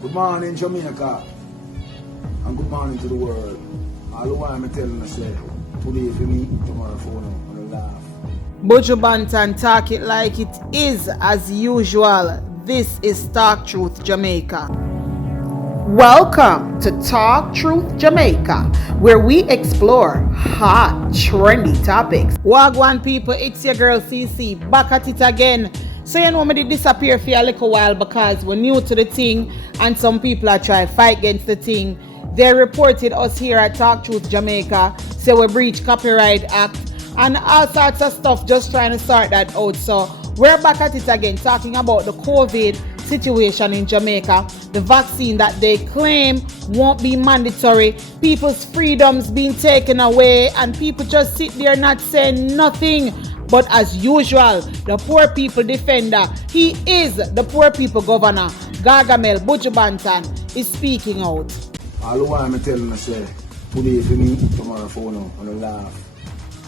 Good morning, Jamaica, and good morning to the world. All the while I'm telling you, say, today for me, tomorrow for you, and laugh. Buju Banton talk it like it is as usual. This is Talk Truth Jamaica. Welcome to Talk Truth Jamaica, where we explore hot, trendy topics. Wagwan people, it's your girl CC, back at it again. So you know me did disappear for a little while because we're new to the thing and some people are trying to fight against the thing. They reported us here at Talk Truth Jamaica, say we breach Copyright Act and all sorts of stuff, just trying to sort that out. So we're back at it again, talking about the COVID situation in Jamaica, the vaccine that they claim won't be mandatory, people's freedoms being taken away, and people just sit there not saying nothing. But as usual, the poor people defender, he is the poor people governor, Gargamel Buju Banton, is speaking out. All the while I'm telling you, say, today for me, tomorrow for you, and laugh.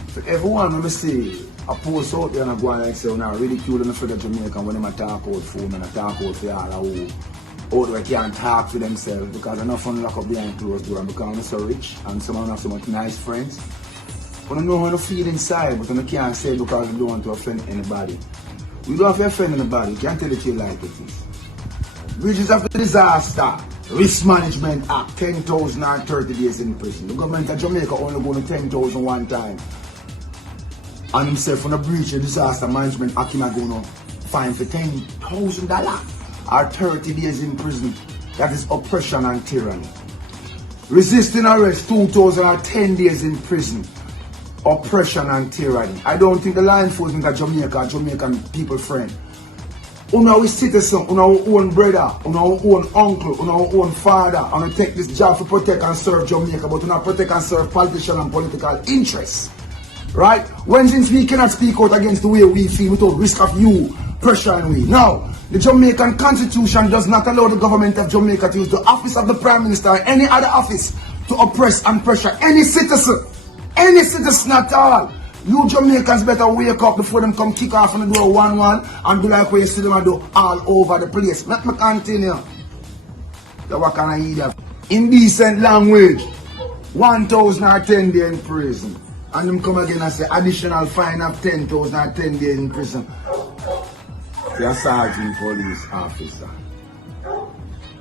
For everyone, let me see, I post out there and I go and say, when I ridicule and for the Jamaican when I talk out for them and I talk out for all who they can't talk for themselves because they're not fun lock up behind closed doors because they're so rich and some of them have so much nice friends. But I know how to feel inside, but I can't say it because I don't want to offend anybody. We don't have to offend anybody, you can't tell it you like it is. Bridges of Disaster, Risk Management Act, 10,000 and 30 days in prison. The government of Jamaica only going to 10,000 one time. And himself on a breach of Disaster Management Act, he's going to fine for $10,000 or 30 days in prison. That is oppression and tyranny. Resisting arrest, 2,010 days in prison. Oppression and tyranny. I don't think the law enforcement of Jamaica, Jamaican people friend. Our citizen, our own brother, our own uncle, our own father, and take this job to protect and serve Jamaica, but not protect and serve politicians and political interests. Right? When since we cannot speak out against the way we feel without risk of you pressuring we. Now, the Jamaican Constitution does not allow the government of Jamaica to use the office of the Prime Minister or any other office to oppress and pressure any citizen. Any citizen at all. You Jamaicans better wake up before them come kick off on the door 1-1 and do like what you see them do all over the place. Let me continue. What can I hear? Indecent language. 1,010 days in prison. And them come again and say additional fine of 10,000 or 10 days in prison. You're a sergeant police officer.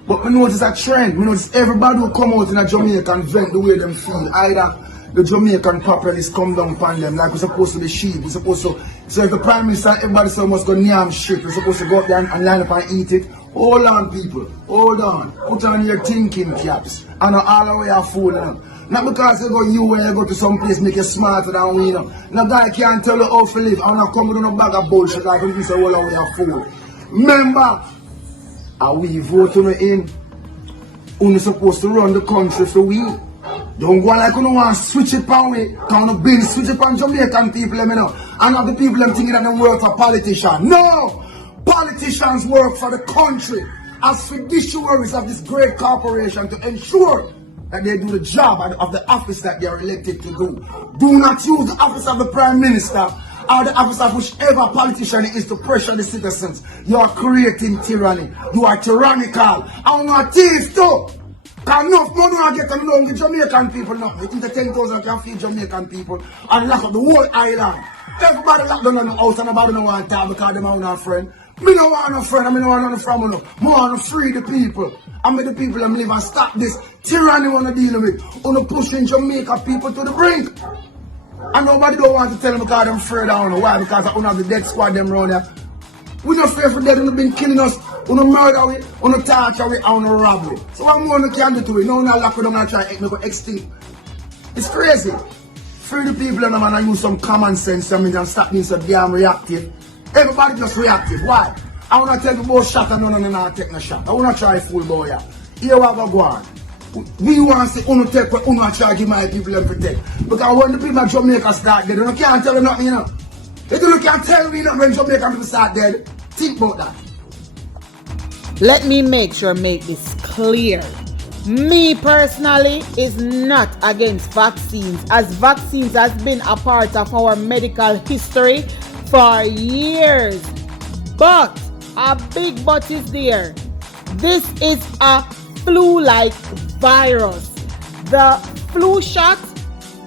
But we notice a trend. We notice everybody who come out in a Jamaica and vent the way them feel. Either the Jamaican populace come down upon them like we're supposed to be sheep. We're supposed to, so if the Prime Minister, everybody say must go yam shit. We're supposed to go up there and line up and eat it. Hold on, people. Hold on. Put on your thinking caps. And all the way are fooling. Not because you go you when you go to some place make you smarter than we know. No guy can't tell you how to live. I'm not coming with no bag of bullshit like you say all the way are fool. Remember, are we voting in? We're supposed to run the country for we. Don't go like you don't want to switch it on me. Can't build switch it on Jamaican people, let me know. And not the people them thinking that they work for politicians. No! Politicians work for the country as fiduciaries of this great corporation to ensure that they do the job of the office that they are elected to do. Do not use the office of the Prime Minister or the office of whichever politician it is to pressure the citizens. You are creating tyranny. You are tyrannical. I'm not thief too. Because enough money I get them along the Jamaican people now. You think the 10,000 can feed Jamaican people and lock up the whole island. Everybody lock down on the house and nobody don't want to talk because they don't want a friend. Me don't want no friend and me don't want no family. I want to free the people. And make the people them live and stop this tyranny want to deal with. On pushing Jamaica people to the brink. And nobody don't want to tell them because they're afraid of why? Because I don't have the death squad them around there. We not afraid for death, we been killing us, we don't murder we, we don't torture we, and we don't rob we. So what more we can do to it? Now we not lock them and try to make it extinct. It's crazy. Free the people and man and use some common sense and stop being so damn reactive. Everybody just reactive. Why? I wanna tell you about shot and none of them not take no shot. I wanna try fool boy here. Here what go on. We want to say uno take what uno try give my people and protect. Because when the people of Jamaica start dead, they can't tell you nothing, you know. They can't tell me nothing when Jamaican people start dead. Think about that. Let me make this clear. Me personally is not against vaccines, as vaccines has been a part of our medical history for years. But a big but is there. This is a flu-like virus. The flu shot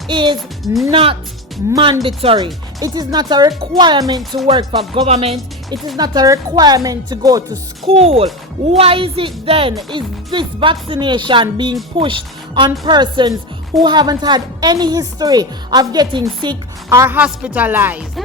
is not mandatory. It is not a requirement to work for government. It is not a requirement to go to school. Why is it then? Is this vaccination being pushed on persons who haven't had any history of getting sick or hospitalized?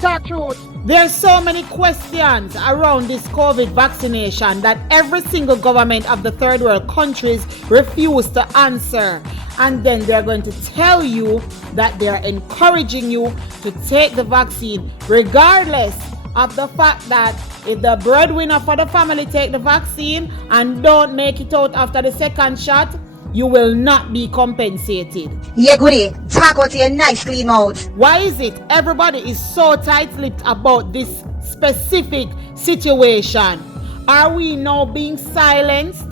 Talk truth. There's so many questions around this COVID vaccination that every single government of the third world countries refuse to answer. And then they're going to tell you that they're encouraging you to take the vaccine, regardless of the fact that if the breadwinner for the family take the vaccine and don't make it out after the second shot, you will not be compensated. Yeah, goody. Talk out your nice clean mouth. Why is it everybody is so tight-lipped about this specific situation? Are we now being silenced?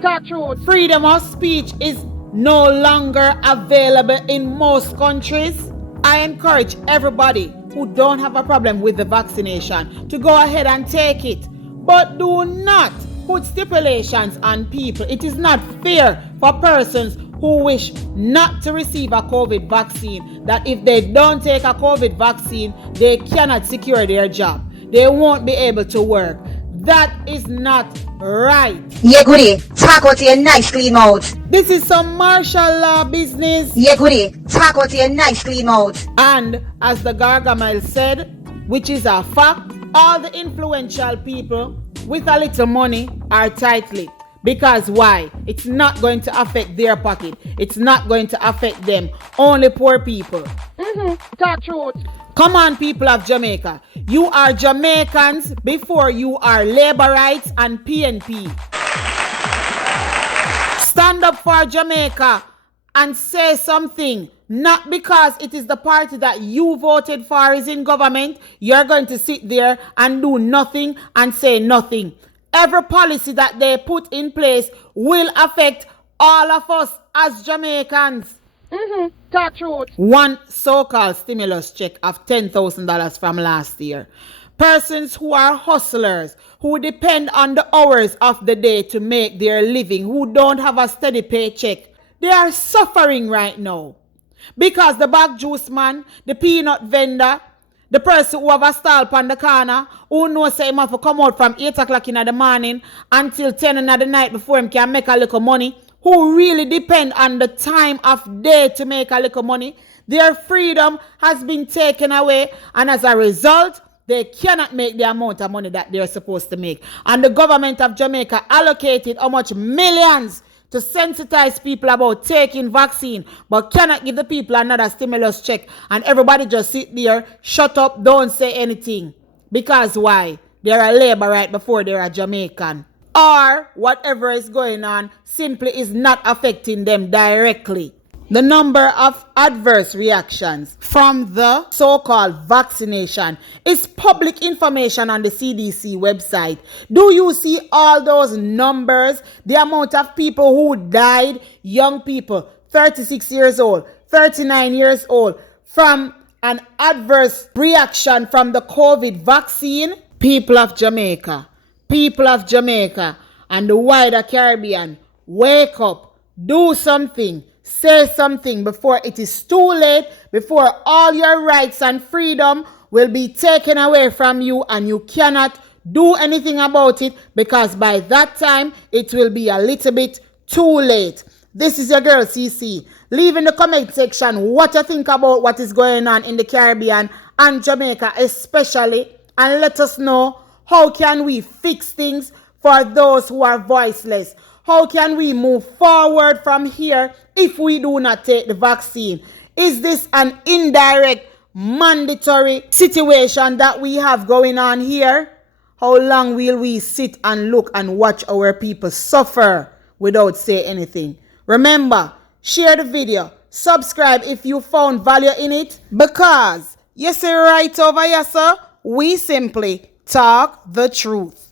Talk truth. Freedom of speech is no longer available in most countries. I encourage everybody who don't have a problem with the vaccination to go ahead and take it. But do not put stipulations on people. It is not fair for persons who wish not to receive a COVID vaccine, that if they don't take a COVID vaccine, they cannot secure their job. They won't be able to work. That is not right. Yeah, goody. Talk out your nice clean mouth. This is some martial law business. Yeah, goody. Talk out your nice clean mouth. And as the Gargamel said, which is a fact, all the influential people with a little money are tight-lipped. Because why? It's not going to affect their pocket. It's not going to affect them. Only poor people. Talk truth. Come on, people of Jamaica. You are Jamaicans before you are labor rights and PNP. Stand up for Jamaica and say something. Not because it is the party that you voted for is in government, you're going to sit there and do nothing and say nothing. Every policy that they put in place will affect all of us as Jamaicans. Talk truth. One so-called stimulus check of $10,000 from last year. Persons who are hustlers, who depend on the hours of the day to make their living, who don't have a steady paycheck, they are suffering right now. Because the bag juice man, the peanut vendor, the person who have a stall on the corner, who knows say him have to come out from 8 o'clock in the morning until 10 in the night before him can make a little money, who really depend on the time of day to make a little money, their freedom has been taken away, and as a result, they cannot make the amount of money that they're supposed to make. And the government of Jamaica allocated how much millions to sensitize people about taking vaccine, but cannot give the people another stimulus check, and everybody just sit there, shut up, don't say anything. Because why? They're a labor right before they're a Jamaican. Or whatever is going on simply is not affecting them directly. The number of adverse reactions from the so-called vaccination is public information on the CDC website. Do you see all those numbers? The amount of people who died, young people, 36 years old, 39 years old, from an adverse reaction from the COVID vaccine? People of Jamaica, and the wider Caribbean, wake up, do something. Say something before it is too late, before all your rights and freedom will be taken away from you and you cannot do anything about it, because by that time it will be a little bit too late. This is your girl CC. Leave in the comment section what you think about what is going on in the Caribbean and Jamaica especially, and let us know how can we fix things for those who are voiceless. How can we move forward from here if we do not take the vaccine? Is this an indirect, mandatory situation that we have going on here? How long will we sit and look and watch our people suffer without saying anything? Remember, share the video, subscribe if you found value in it, because you see right over here, sir, we simply talk the truth.